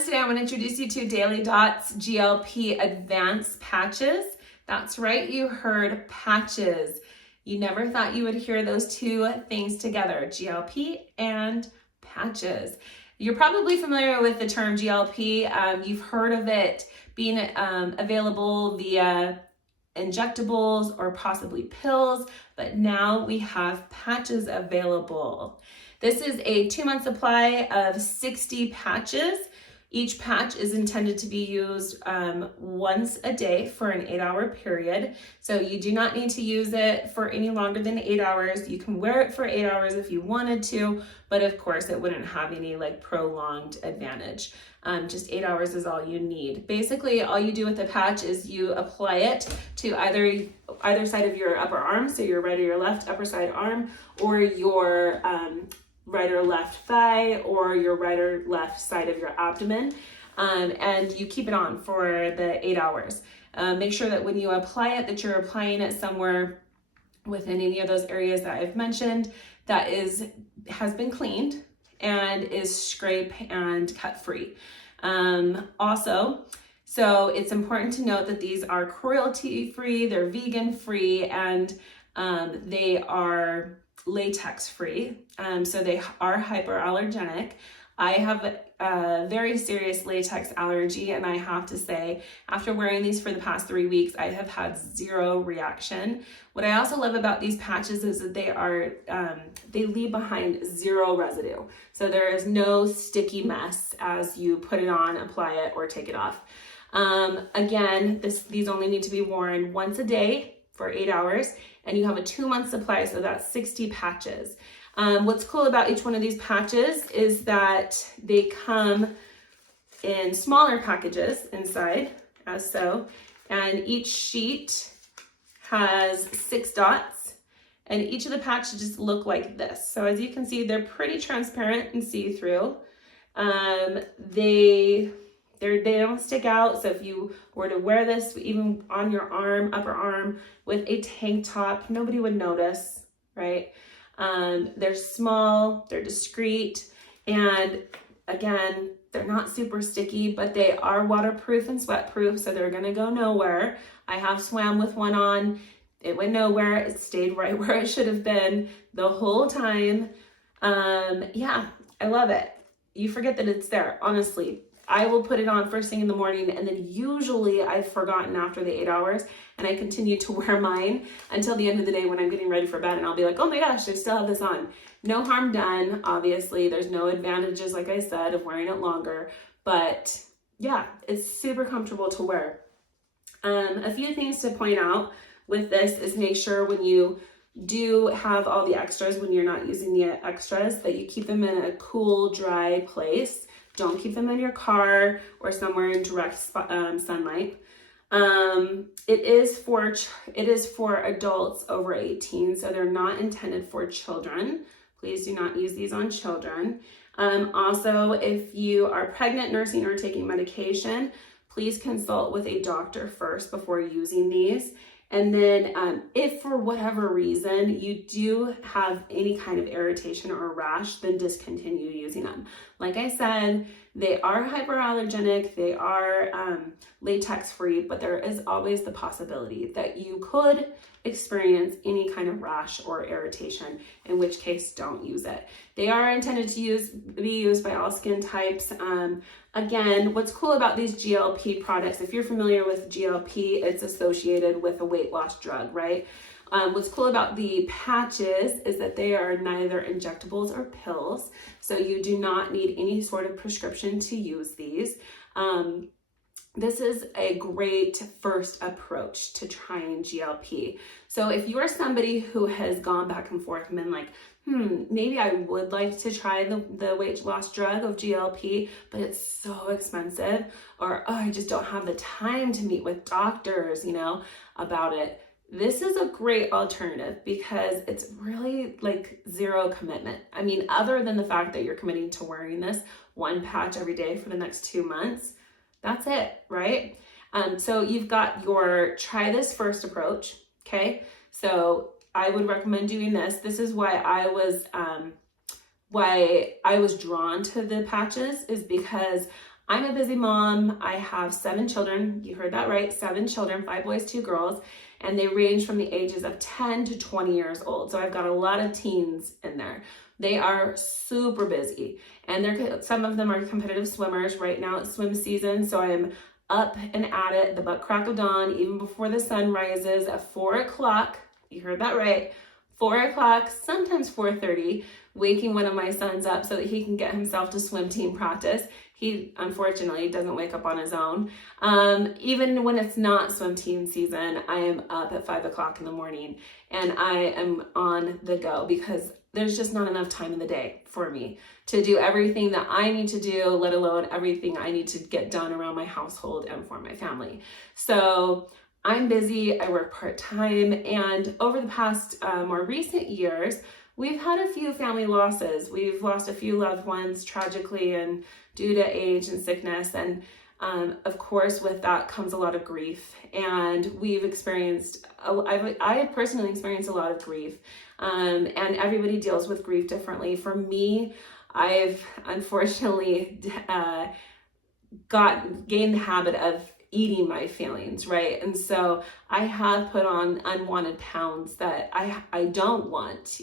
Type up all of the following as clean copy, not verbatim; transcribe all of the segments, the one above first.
friends, today I'm going to introduce you to Daily Dot's GLP Advanced Patches. That's right, you heard patches. You never thought you would hear those two things together, GLP and patches. You're probably familiar with the term GLP. You've heard of it being available via injectables or possibly pills, but now we have patches available. This is a 2-month supply of 60 patches. Each patch is intended to be used once a day for an 8-hour period. So you do not need to use it for any longer than 8 hours. You can wear it for 8 hours if you wanted to, but of course it wouldn't have any like prolonged advantage. Just 8 hours is all you need. Basically, all you do with the patch is you apply it to either side of your upper arm, so your right or your left upper side arm, or your right or left thigh, or your right or left side of your abdomen, and you keep it on for the 8 hours. Make sure that when you apply it, that you're applying it somewhere within any of those areas that I've mentioned that has been cleaned and is scrape and cut free. Also, so it's important to note that these are cruelty free, they're vegan free, and they are latex free. So they are hyperallergenic. I have a very serious latex allergy, and I have to say, after wearing these for the past 3 weeks, I have had zero reaction. What I also love about these patches is that they leave behind zero residue. So there is no sticky mess as you put it on, apply it, or take it off. Again, these only need to be worn once a day for 8 hours, and you have a 2-month supply, so that's 60 patches. What's cool about each one of these patches is that they come in smaller packages inside, as so, and each sheet has 6 dots, and each of the patches just look like this. So as you can see, they're pretty transparent and see-through. They don't stick out, so if you were to wear this even on your arm, upper arm, with a tank top, nobody would notice, right? They're small, they're discreet, and again, they're not super sticky, but they are waterproof and sweatproof, so they're gonna go nowhere. I have swam with one on, it went nowhere, it stayed right where it should have been the whole time. Yeah, I love it. You forget that it's there, honestly. I will put it on first thing in the morning, and then usually I've forgotten after the 8 hours, and I continue to wear mine until the end of the day when I'm getting ready for bed, and I'll be like, oh my gosh, I still have this on. No harm done, obviously. There's no advantages, like I said, of wearing it longer, but yeah, it's super comfortable to wear. A few things to point out with this is make sure when you do have all the extras, when you're not using the extras, that you keep them in a cool, dry place. Don't keep them in your car or somewhere in direct sunlight. It is for adults over 18, so they're not intended for children. Please do not use these on children. Also, if you are pregnant, nursing, or taking medication, please consult with a doctor first before using these. And then if for whatever reason you do have any kind of irritation or rash, then discontinue using them. Like I said, they are hyperallergenic, they are latex free, but there is always the possibility that you could experience any kind of rash or irritation, in which case don't use it. They are intended to be used by all skin types. Again, what's cool about these GLP products, if you're familiar with GLP, it's associated with a weight loss drug, right? What's cool about the patches is that they are neither injectables or pills, so you do not need any sort of prescription to use these. This is a great first approach to trying GLP. So if you are somebody who has gone back and forth and been like, maybe I would like to try the weight loss drug of GLP, but it's so expensive, or oh, I just don't have the time to meet with doctors, about it. This is a great alternative because it's really like zero commitment. I mean, other than the fact that you're committing to wearing this one patch every day for the next 2 months, that's it, right? So you've got your try this first approach, okay? So I would recommend doing this. This is why I was drawn to the patches, is because I'm a busy mom. I have 7 children. You heard that right, 7 children, 5 boys, 2 girls, and they range from the ages of 10 to 20 years old. So I've got a lot of teens in there. They are super busy, and some of them are competitive swimmers. Right now it's swim season, so I'm up and at it, the butt crack of dawn, even before the sun rises at 4 o'clock. You heard that right, 4 o'clock, sometimes 4:30, waking one of my sons up so that he can get himself to swim team practice. He, unfortunately, doesn't wake up on his own. Even when it's not swim team season, I am up at 5 o'clock in the morning and I am on the go because there's just not enough time in the day for me to do everything that I need to do, let alone everything I need to get done around my household and for my family. So I'm busy, I work part-time, and over the past more recent years, we've had a few family losses. We've lost a few loved ones tragically and due to age and sickness. And of course, with that comes a lot of grief. And we've experienced, I personally experienced a lot of grief. And everybody deals with grief differently. For me, I've unfortunately gained the habit of eating my feelings, right? And so I have put on unwanted pounds that I don't want.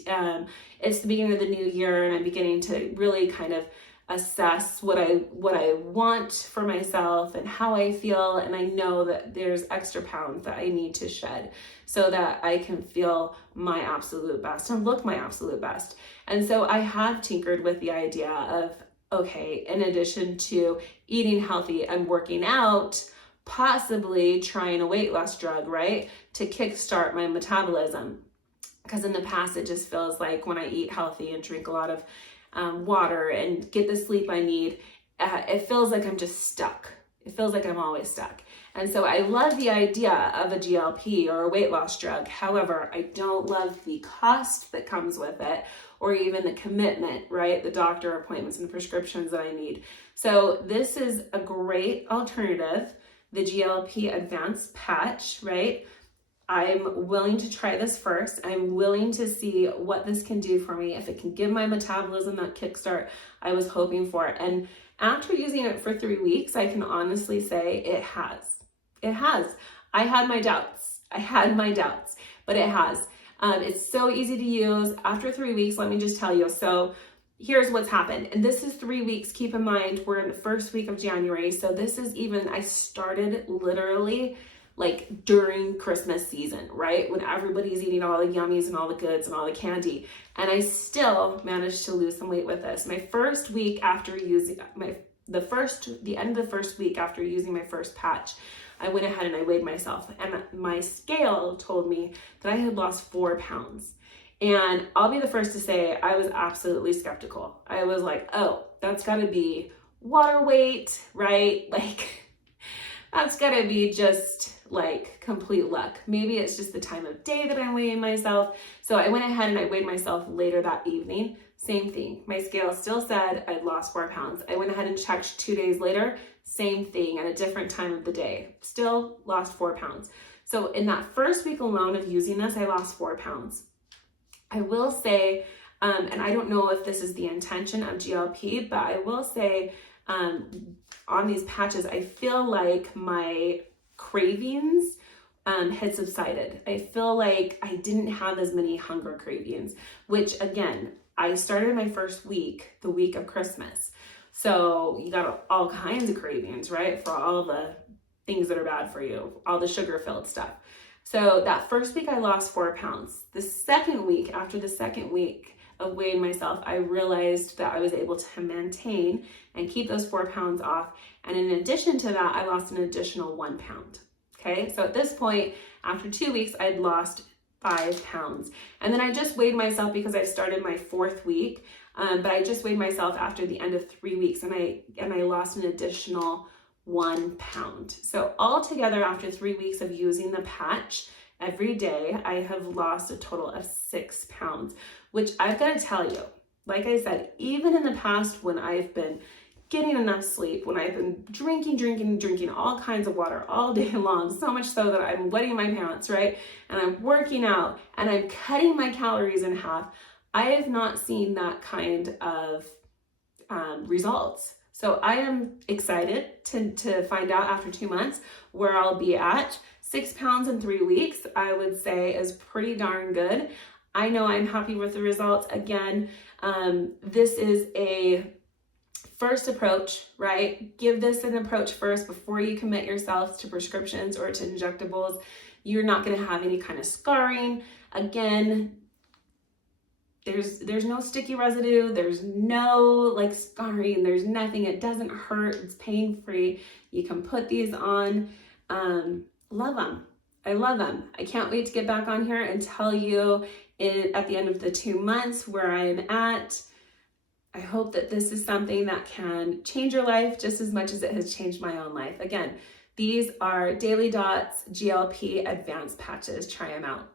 It's the beginning of the new year and I'm beginning to really kind of assess what I want for myself and how I feel, and I know that there's extra pounds that I need to shed so that I can feel my absolute best and look my absolute best. And so I have tinkered with the idea of, okay, in addition to eating healthy and working out, possibly trying a weight loss drug, right, to kickstart my metabolism. Because in the past, it just feels like when I eat healthy and drink a lot of water and get the sleep I need, it feels like I'm just stuck. It feels like I'm always stuck. And so I love the idea of a GLP or a weight loss drug. However, I don't love the cost that comes with it or even the commitment, right? The doctor appointments and the prescriptions that I need. So this is a great alternative, the GLP Advanced Patch, right? I'm willing to try this first. I'm willing to see what this can do for me, if it can give my metabolism that kickstart I was hoping for. And after using it for 3 weeks, I can honestly say it has. It has. I had my doubts, but it has. It's so easy to use. After 3 weeks, let me just tell you. So here's what's happened. And this is 3 weeks. Keep in mind, we're in the first week of January. So this is I started literally like during Christmas season, right? When everybody's eating all the yummies and all the goods and all the candy. And I still managed to lose some weight with this. My first week after using the end of the first week after using my first patch, I went ahead and I weighed myself and my scale told me that I had lost 4 pounds. And I'll be the first to say I was absolutely skeptical. I was like, oh, that's gotta be water weight, right? Like, that's gotta be just like complete luck. Maybe it's just the time of day that I'm weighing myself. So I went ahead and I weighed myself later that evening. Same thing. My scale still said I'd lost 4 pounds. I went ahead and checked 2 days later. Same thing at a different time of the day. Still lost 4 pounds. So in that first week alone of using this, I lost 4 pounds. I will say, and I don't know if this is the intention of GLP, but I will say on these patches, I feel like my cravings had subsided. I feel like I didn't have as many hunger cravings, which again, I started my first week, the week of Christmas. So you got all kinds of cravings, right? For all the things that are bad for you, all the sugar-filled stuff. So that first week I lost 4 pounds. The second week, after the second week of weighing myself, I realized that I was able to maintain and keep those 4 pounds off. And in addition to that, I lost an additional 1 pound. Okay, so at this point, after 2 weeks, I'd lost 5 pounds. And then I just weighed myself because I started my 4th week, but I just weighed myself after the end of 3 weeks and I lost an additional 1 pound. So altogether, after 3 weeks of using the patch every day, I have lost a total of 6 pounds, which I've got to tell you, like I said, even in the past when I've been getting enough sleep, when I've been drinking all kinds of water all day long, so much so that I'm wetting my pants, right? And I'm working out and I'm cutting my calories in half, I have not seen that kind of results. So I am excited to find out after 2 months where I'll be at. 6 pounds in 3 weeks, I would say, is pretty darn good. I know I'm happy with the results. Again, this is a first approach, right? Give this an approach first before you commit yourself to prescriptions or to injectables. You're not going to have any kind of scarring. Again, there's no sticky residue, there's no like scarring, there's nothing. It doesn't hurt, it's pain-free. You can put these on. Love them. I love them. I can't wait to get back on here and tell you at the end of the 2 months where I'm at. I hope that this is something that can change your life just as much as it has changed my own life. Again, these are Daily Dots GLP Advanced Patches. Try them out.